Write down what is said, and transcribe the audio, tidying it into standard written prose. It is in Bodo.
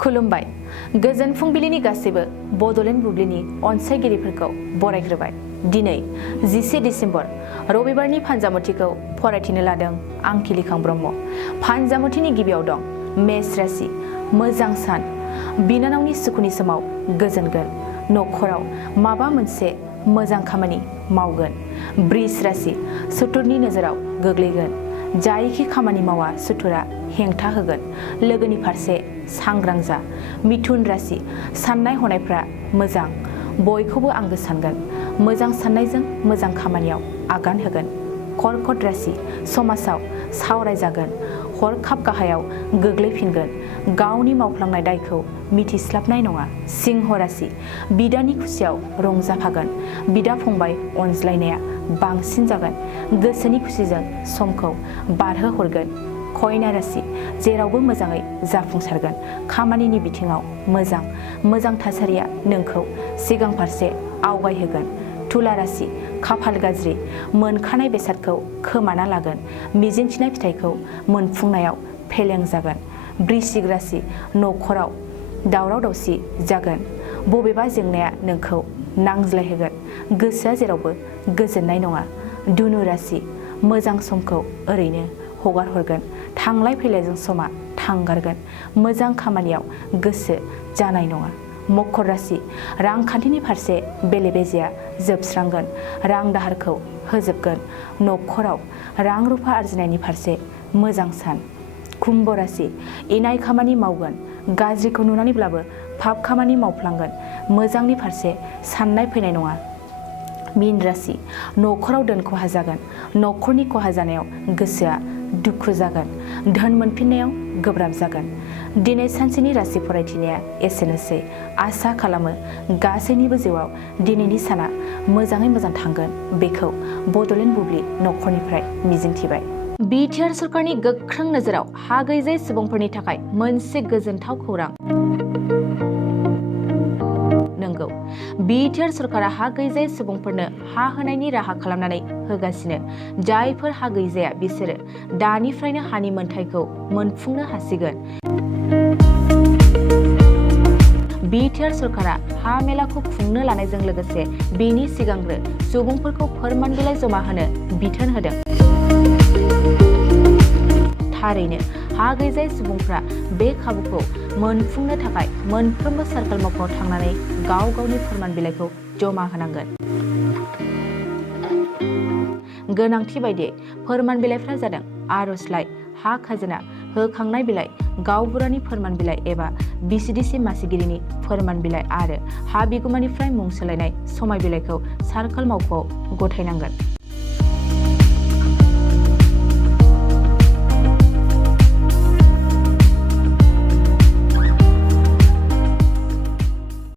खुलुमबाय। गोजोन फुंबिलिनि गासैबो बड'लेण्ड बुब्लिनि अनसायगिरिफोरखौ बरायग्रोबाय। दिनै 11 डिसेम्बर रबिबारनि फानजामुथिखौ फरायथिनो लादों आं खिलिखां ब्रह्म। फानजामुथिनि गिबियाव दं मेष राशि, मोजां सान, बिनानावनि सुखुनि समाव गोजोनगोन, नखराव माबा मोनसे मोजां खामानि मावगोन। बृष राशि, सुथुरनि नोजोराव गोग्लैगोन, जायखि खामानि मावा सुथुरा हेंथा होगोन, लोगोनि फारसे सांग्रां जा। मिथुन राशि, साननाय हनायफ्रा मोजां, बयखौबो आंगो सानगोन, मोजां साननायजों मोजां खामानियाव आगान होगोन। कर्कट राशि, समाजाव सावरायजागोन, हरखाब गाहायाव गोग्लैफिनगोन, गावनि मावफ्लांनाय दायखौ मिथिस्लाबनाय नङा। सिंह राशि, बिदानि खुसियाव रंजाफागोन, बिदा फंबाय अनज्लायनाया बांसिन जागोन, गोसोनि खुसिजों समखौ बारहोहरगोन। कन्या राशि, जेरावबो मोजाङै जाफुंसारगोन, खामानिनि बिथिङाव मोजां थासारिया नोंखौ सिगां फारसे आवगायहोगोन। तुला राशि, खाफाल गाज्रि, मोनखानाय बेसादखौ खोमाना लागोन, मिजिंथिनाय फिथाइखौ मोनफुंनायाव फेलें जागोन। वृश्चिक राशि, नखराव दावराव दावसि जागोन, बबेबा जेंनाया नोंखौ नांज्लायहोगोन, गोसोआ जेरावबो गोजोननाय नङा। धनु राशि, मोजां समखौ ओरैनो हगार हरगोन, थांलाय फैलायजों समा थांगारगोन, मोजां खामानियाव गोसो जानाय नङा। मकर राशि, रांखान्थिनि फारसे बेले बेजेया जोबस्रांगोन, रां दाहारखौ होजोबगोन, नखराव रां रुफा आरजिनायनि फारसे मोजां सान। कुम्भ राशि, इनाय खामानि मावगोन, गाज्रिखौ नुनानैब्लाबो पाप खामानि मावफ्लांगोन, मोजांनि फारसे साननाय फैनाय नङा। मीन राशि, नखराव धोन खहा जागोन, नखरनि खहा जानायाव गोसोआ दुखु जागोन, धोन मोनफिननायाव गोब्राब जागोन। दिनै सानसेनि राशि फरायथिनाया एसेनोसै। आसा खालामो गासैनिबो जिउआव दिनैनि साना मोजाङै मोजां थांगोन, बेखौ बड'लेण्ड बुब्लि नखरनिफ्राय मिजिंथिबाय। बिटिआर सरकारनि गोख्रों नोजोराव हा गैजायै सुबुंफोरनि थाखाय मोनसे गोजोनथाव खौरां। नंगौ, बिटिआर सरकारा हा गैजायै सुबुंफोरनो हा होनायनि राहा खालामनानै होगासिनो। जायफोर हा गैजाया बिसोरो दानिफ्रायनो हानि मोनथायखौ मोनफुंनो हासिगोन। बिटिआर सरकारा हा मेलाखौ खुंनो लानायजों लोगोसे बेनि सिगांग्रो सुबुंफोरखौ फोरमान बिलाइ जमा होनो बिथोन होदों। थारैनो हा गैजायै सुबुंफ्रा बे खाबुखौ मोनफुंनो थाखाय मोनफ्रोमबो सार्कल मावख'आव थांनानै गाव गावनि फोरमान बिलाइखौ जमा होनांगोन। गोनांथि बायदियै फोरमान बिलाइफ्रा जादों आर'जलाइ, हा खाजोना होखांनाय बिलाइ, गावबुरानि फोरमान बिलाइ एबा बिसिडिसि मासिगिरिनि फोरमान बिलाइ आरो हा बिगुमानिफ्राय मुं सोलायनाय समाय बिलाइखौ सार्कल मावख'आव गथायनांगोन।